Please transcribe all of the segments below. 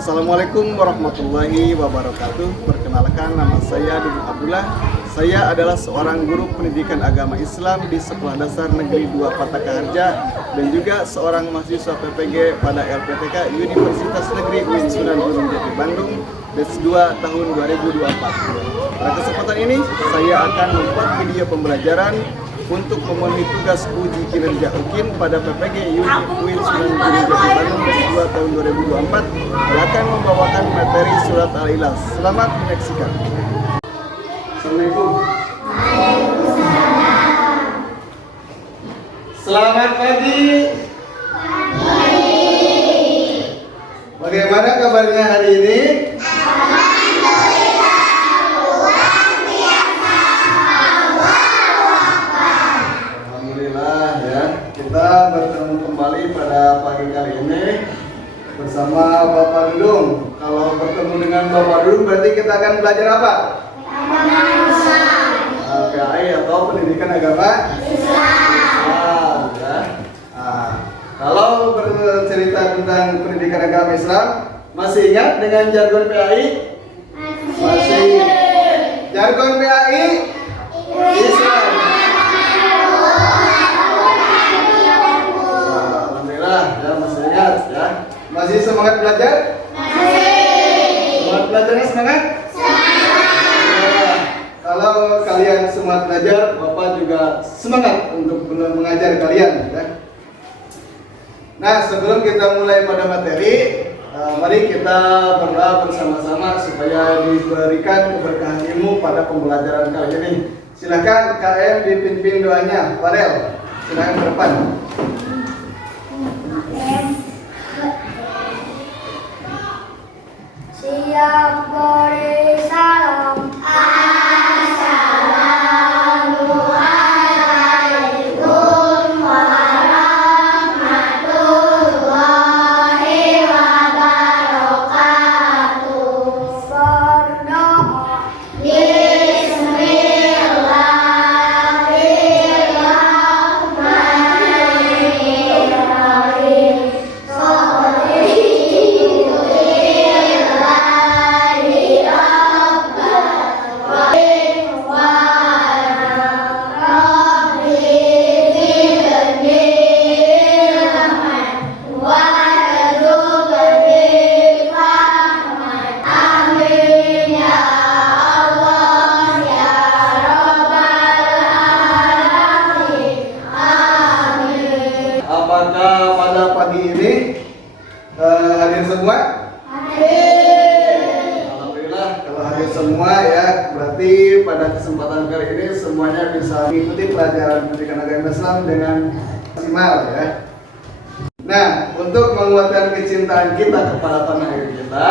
Assalamualaikum warahmatullahi wabarakatuh. Perkenalkan, nama saya Dudung Abdullah. Saya adalah seorang guru pendidikan agama Islam di Sekolah Dasar Negeri 2 Patakaharja dan juga seorang mahasiswa PPG pada LPTK Universitas Negeri UIN Sunan Gunung Jati Bandung batch 2 tahun 2024. Pada kesempatan ini saya akan membuat video pembelajaran untuk memenuhi tugas uji kinerja UKIN pada PPG UIN Sunan Gunung Jati Bandung batch 2 tahun 2024 yang akan membawakan materi surat Al-Ikhlas. Selamat menyaksikan. Assalamualaikum. Selamat pagi. Bagaimana kabarnya hari ini? Alhamdulillah ya. Kita bertemu kembali pada pagi kali ini bersama Bapak Dudung. Kalau bertemu dengan Bapak Dudung berarti kita akan belajar apa? PAI atau pendidikan agama Islam ya. Kalau bercerita tentang pendidikan agama Islam, masih ingat dengan jargon PAI? Masih. Jargon PAI Islam. Alhamdulillah ya, masih ingat ya. Masih semangat belajar? Masih. Semangat belajarnya semangat? Kalau kalian semangat belajar, Bapak juga semangat untuk mengajar kalian ya. Nah, sebelum kita mulai pada materi, mari kita berdoa bersama-sama supaya diberikan keberkahan ilmu pada pembelajaran kali ini. Silakan KM dipimpin doanya. Farel, silakan ke depan. Siap beri salam. Apakah pada pagi ini hadir semua? Hadir. Alhamdulillah kalau hadir semua ya, berarti pada kesempatan kali ini semuanya bisa mengikuti pelajaran pendidikan agama Islam dengan maksimal ya. Nah, untuk menguatkan kecintaan kita kepada tanah air kita,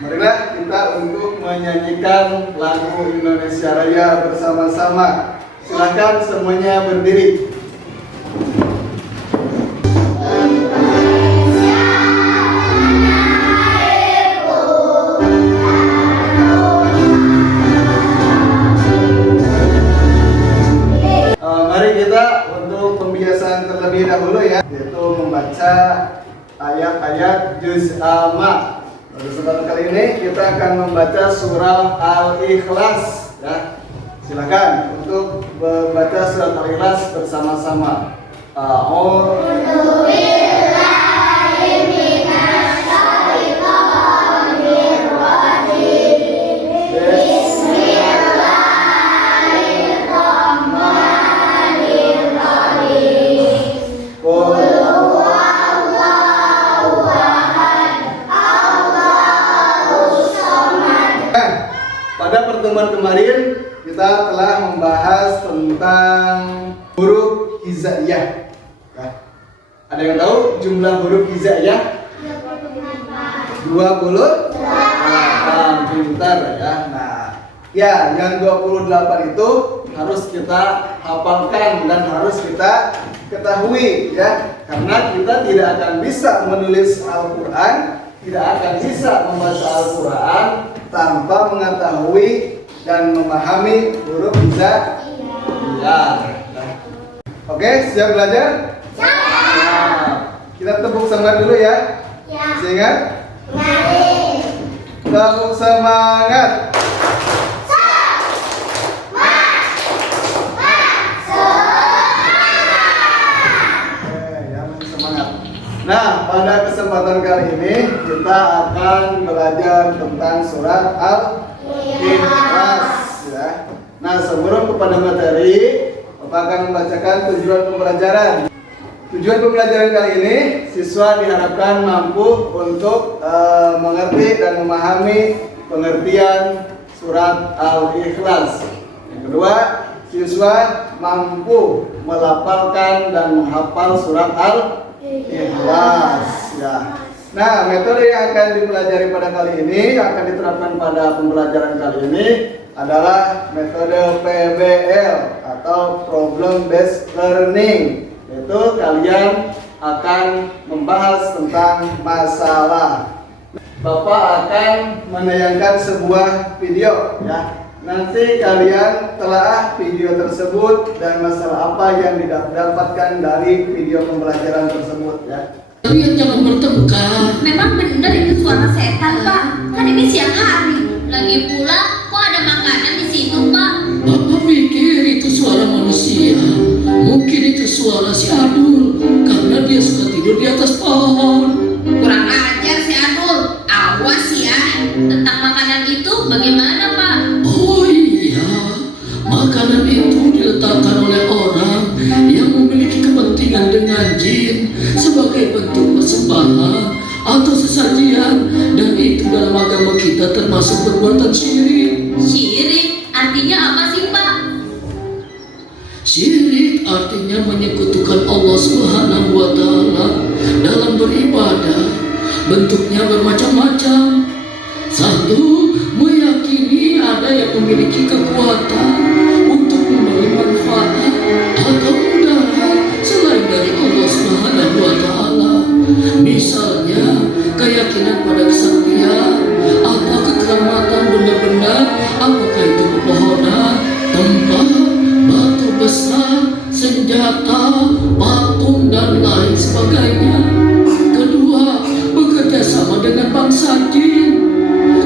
marilah kita untuk menyanyikan lagu Indonesia Raya bersama-sama. Silakan semuanya berdiri. Pembiasaan terlebih dahulu ya, yaitu membaca ayat-ayat juz amma. Pada kesempatan kali ini kita akan membaca surah Al-Ikhlas ya. Silakan untuk membaca surat Al-Ikhlas bersama-sama. Pada pertemuan kemarin kita telah membahas tentang huruf hijaiyah. Ya. Ada yang tahu jumlah huruf hijaiyah? 28. Pintar ya. Nah, ya yang 28 itu harus kita hafalkan dan harus kita ketahui ya. Karena kita tidak akan bisa menulis Al-Qur'an, tidak akan bisa membaca Al-Qur'an tanpa mengetahui dan memahami huruf hijaiyah. Oke, siap belajar? Siap. Nah, kita tepuk semangat dulu ya. Siap. Ingat? Mari. Tepuk semangat. Nah, pada kesempatan kali ini kita akan belajar tentang surat Al-Ikhlas ya. Nah, sebelum kepada materi, Bapak akan membacakan tujuan pembelajaran. Tujuan pembelajaran kali ini, siswa diharapkan mampu untuk mengerti dan memahami pengertian surat Al-Ikhlas. Yang kedua, siswa mampu melafalkan dan menghafal surat Al-Ikhlas ya. Nah, metode yang akan dipelajari pada kali ini, yang akan diterapkan pada pembelajaran kali ini adalah metode PBL atau Problem Based Learning. Yaitu kalian akan membahas tentang masalah. Bapak akan menayangkan sebuah video ya. Nanti kalian telaah video tersebut dan masalah apa yang didapatkan dari video pembelajaran tersebut ya. Kalian jangan bertengkar. Memang benar itu suara setan, Pak. Kan ini siang hari. Lagi pula, kok ada makanan di situ, Pak? Bapak pikir itu suara manusia. Mungkin itu suara si Adul, karena dia suka tidur di atas pohon. Kurang ajar si Adul. Awas ya. Tentang makanan itu bagaimana, Pak? Oh iya, makanan itu diletakkan oleh orang yang memiliki kepentingan dengan jin sebagai bentuk persembahan atau sesajian, dan itu dalam agama kita termasuk perbuatan syirik. Syirik artinya apa sih, Pak? Syirik artinya menyekutukan Allah Subhanahu wa Ta'ala dalam beribadah. Bentuknya bermacam-macam. Satu, meyakini ada yang memiliki kekuatan untuk memberi manfaat atau mudarat selain dari Allah Subhanahu wa Ta'ala. Misalnya, keyakinan pada kesaktian atau kekeramatan benda-benda, apakah itu pepohonan, tempat, batu besar, senjata, patung, dan lain sebagainya. Kedua, bekerja sama dengan bangsa jin.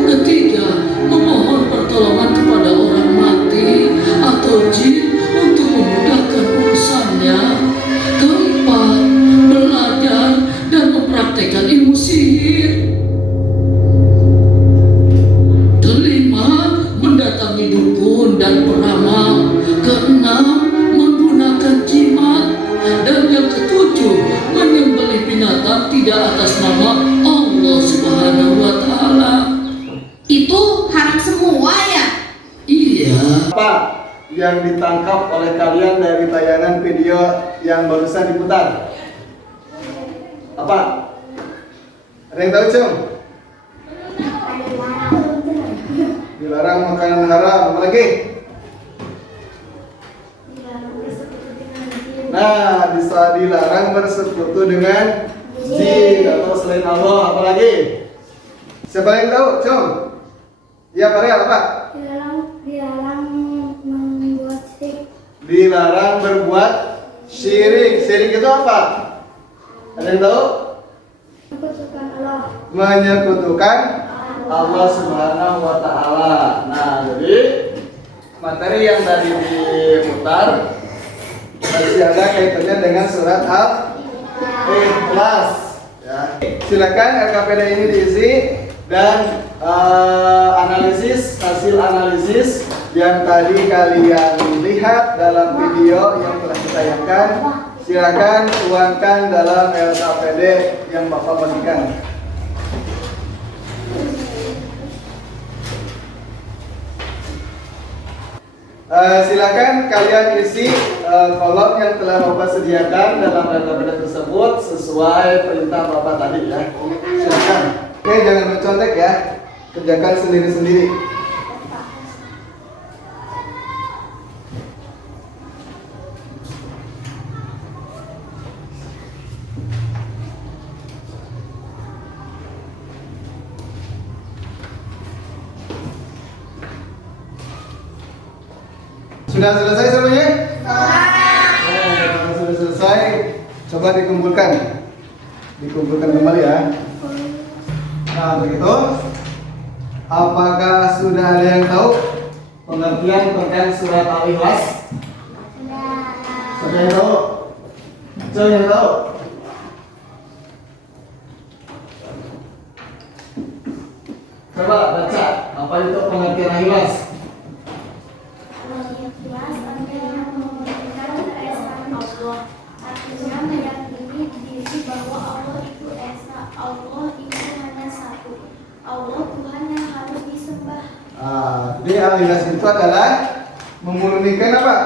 Ketiga, memohon pertolongan kepada orang mati atau jin untuk memudahkan urusannya. Keempat, belajar dan mempraktekkan ilmu sihir. Kelima, mendatangi dukun dan peramal. Keenam, menggunakan jimat. Dan yang ketujuh, menyembelih binatang tidak atas nama Allah Subhanahu wa Ta'ala. Itu haram semua ya? Iya. Apa yang ditangkap oleh kalian dari tayangan video yang barusan diputar? Apa? Ada yang tahu, Cung? Dilarang makanan haram. Apa lagi? Nah, bisa dilarang bersekutu dengan jin atau selain Allah. Apa lagi? Siapa yang tahu, Cung? Ya, Pak Real, apa? Dilarang membuat syirik. Dilarang berbuat syirik. Syirik itu apa? Ada yang tahu? Menyekutukan Allah. Menyekutukan Allah Subhanahu wa Ta'ala. Nah, jadi materi yang tadi diputar masih ada kaitannya dengan surat Al-Ikhlas ya. Silakan LKPD ini diisi dan hasil analisis yang tadi kalian lihat dalam video yang telah ditayangkan, silakan tuangkan dalam LKPD yang Bapak bagikan. Silakan kalian isi kolom yang telah Bapak sediakan dalam LKPD tersebut sesuai perintah Bapak tadi ya. Silakan. Oke, jangan mencontek ya. Kerjakan sendiri-sendiri. Sudah selesai semuanya? Kalau sudah selesai, coba dikumpulkan. Dikumpulkan kembali ya. Nah, begitu. Apakah sudah ada yang tahu pengertian tentang surat Al-Ikhlas? Sudah yang tahu? Sudah yang tahu? Coba baca, apa itu pengertian Al-Ikhlas? Ikhlas artinya memberikan keesaan Allah. Artinya meyakini diri bahwa Allah itu esa. Allah itu hanya satu. Allah Tuhan yang harus disembah. Jadi Al-Ikhlas itu adalah memurnikan apa?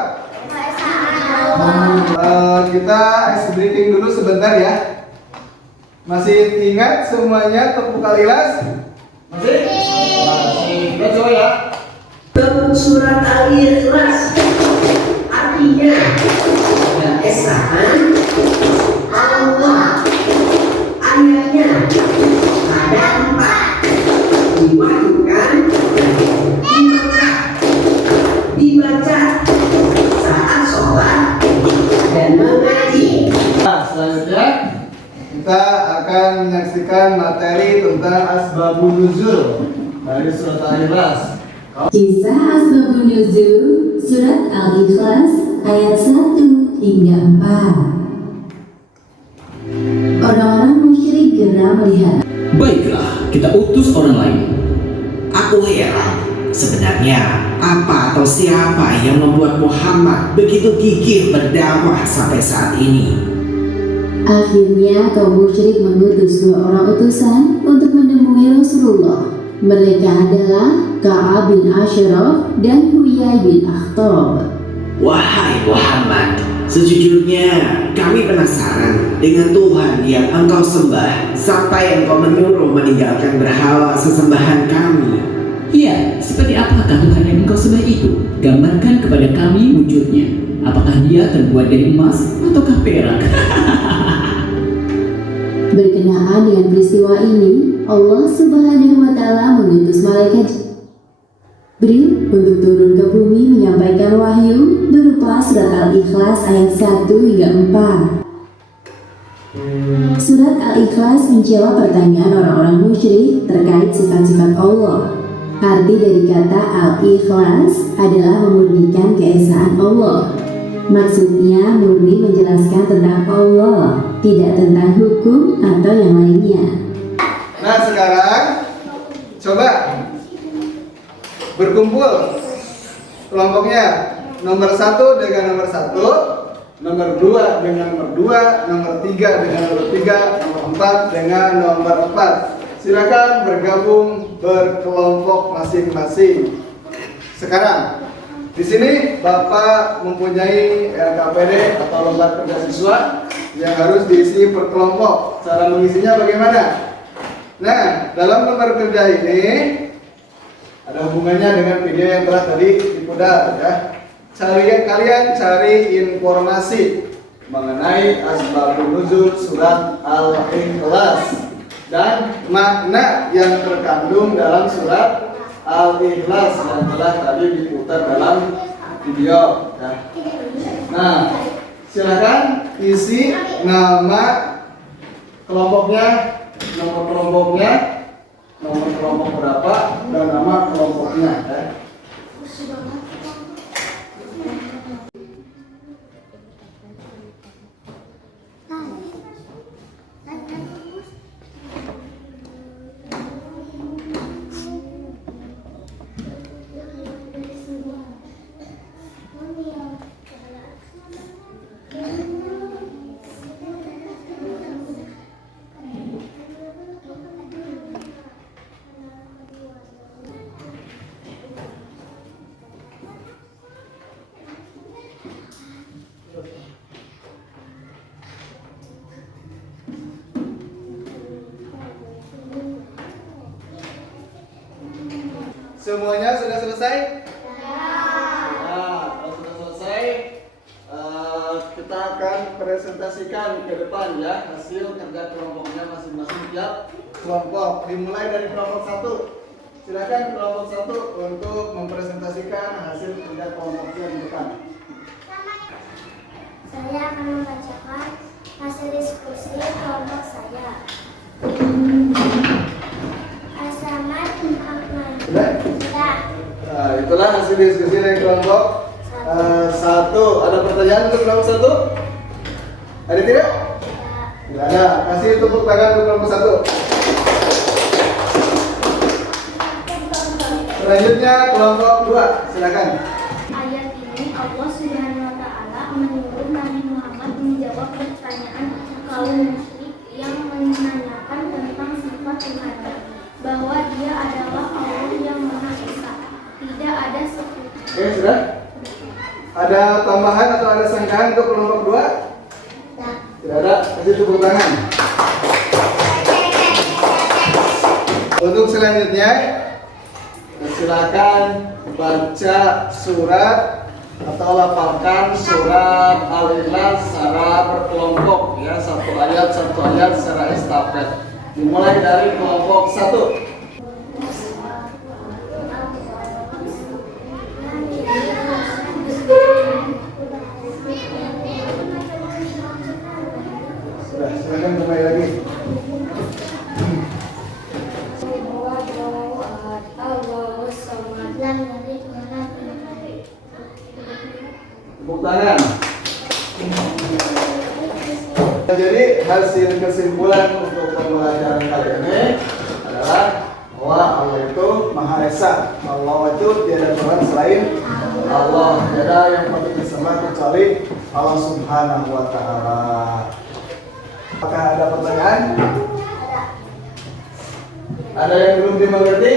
Kita ice breaking dulu sebentar ya. Masih ingat semuanya tepuk Al-Ikhlas? Masih? Masih. Kita coba ya. Surat Al-Ikhlas artinya keesaan Allah. Ayatnya ada 4, diwahyukan, dibaca saat sholat dan mengaji. Selanjutnya kita akan menyaksikan materi tentang asbabun nuzul dari surat Al-Ikhlas. Kisah Asbabun Nuzul Surat Al-Ikhlas ayat 1 hingga 4. Orang-orang musyrik geram melihat. Baiklah, kita utus orang lain. Aku heran, sebenarnya apa atau siapa yang membuat Muhammad begitu gigih berdakwah sampai saat ini? Akhirnya kaum musyrik mengutus 2 orang utusan untuk menemui Rasulullah. Mereka adalah Ka'ab bin Ashraf dan Huyai bin Akhtab. Wahai Muhammad, sejujurnya kami penasaran dengan Tuhan yang engkau sembah sampai engkau menyuruh meninggalkan berhala sesembahan kami. Ya, seperti apakah Tuhan yang engkau sembah itu? Gambarkan kepada kami wujudnya. Apakah dia terbuat dari emas ataukah perak? Berkenaan dengan peristiwa ini, Allah Subhanahu wa Ta'ala mengutus malaikat Jibril untuk turun ke bumi menyampaikan wahyu berupa surat Al-Ikhlas ayat 1 hingga 4. Surat Al-Ikhlas menjawab pertanyaan orang-orang musyrik terkait sifat-sifat Allah. Arti dari kata Al-Ikhlas adalah memurnikan keesaan Allah. Maksudnya murni menjelaskan tentang Allah, tidak tentang hukum atau yang lainnya. Nah sekarang coba berkumpul kelompoknya nomor 1 dengan nomor 1, nomor 2 dengan nomor 2, nomor 3 dengan nomor 3, nomor 4 dengan nomor 4. Silakan bergabung berkelompok masing-masing. Sekarang di sini Bapak mempunyai LKPD atau lembar kerja siswa yang harus diisi per kelompok. Cara mengisinya bagaimana? Nah, dalam lembar kerja ini ada hubungannya dengan video yang telah tadi diputar ya. Kalian cari informasi mengenai asbabun nuzul surat Al-Ikhlas dan makna yang terkandung dalam surat Al-Ikhlas yang telah tadi diputar dalam video ya. Nah, silakan isi nama kelompoknya, nomor kelompoknya, nomor kelompok berapa, dan nama kelompoknya ya. Semuanya sudah selesai? Nah, kalau sudah selesai, kita akan presentasikan ke depan ya hasil kerja kelompoknya masing-masing tiap kelompok. Dimulai dari kelompok 1. Silakan kelompok 1 untuk mempresentasikan hasil kerja kelompoknya di depan. Saya akan membacakan hasil diskusi kelompok saya. As-Samad Ahmad Sudah? Nah, itulah hasil diskusi dari kelompok 1. Ada pertanyaan untuk kelompok 1? Ada tidak? Tidak ada. Kasih tepuk tangan untuk kelompok 1. Selanjutnya kelompok 2, silakan. Ayat ini Allah Subhanahu wa taala menyuruh Nabi Muhammad menjawab pertanyaan kaum musyrik yang menanyakan tentang sifat Tuhan, bahwa Dia adalah Allah yang Maha Esa. Tidak ada sekutu. Oke, sudah? Ada tambahan atau ada sanggahan untuk kelompok 2? Tidak ada. Kasih tepuk tangan. Untuk selanjutnya, silakan baca surat atau lafalkan surat Al-Ikhlas secara berkelompok ya, satu ayat secara estafet. Dimulai dari kelompok 1. Sudah, silakan kembali lagi. Tepuk tangan. Jadi hasil kesimpulan untuk pembelajaran kali ini adalah bahwa Allah itu Maha Esa. Allah itu tiada Tuhan selain Allah. Tiada yang patut disembah kecuali Allah Subhanahu wa taala. Apakah ada pertanyaan? Ada yang belum dimengerti?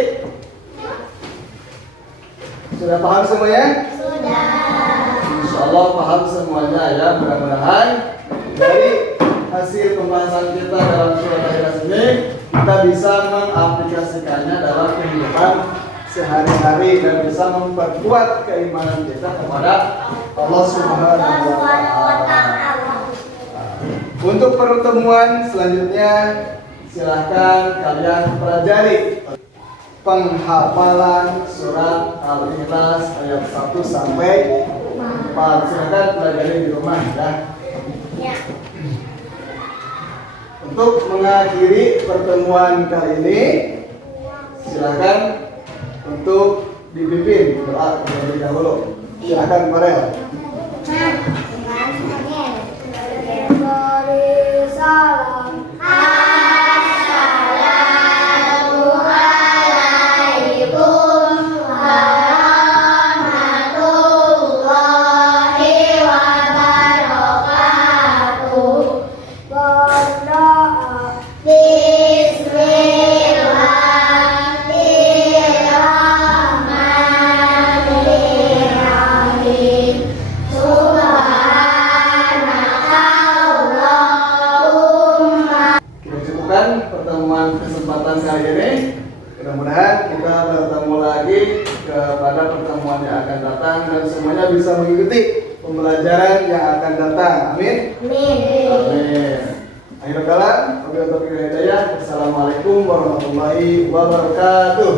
Sudah paham semuanya? Insya Allah paham semuanya ya. Mudah-mudahan dari hasil pembahasan kita dalam surat Al-Ikhlas ini kita bisa mengaplikasikannya dalam kehidupan sehari-hari dan bisa memperkuat keimanan kita kepada Allah Subhanahu wa taala. Untuk pertemuan selanjutnya silahkan kalian pelajari penghafalan surat Al-Ikhlas ayat 1 sampai 4. Silahkan pelajari di rumah ya. Untuk mengakhiri pertemuan kali ini, silahkan untuk dipimpin doa terlebih dahulu. Silahkan Farel. Pertemuan kesempatan kali ini, mudah-mudahan kita bertemu lagi kepada pertemuan yang akan datang dan semuanya bisa mengikuti pembelajaran yang akan datang. Amin. Amin. Akhir kata, wabillahi taufiq wal hidayah. Assalamualaikum warahmatullahi wabarakatuh.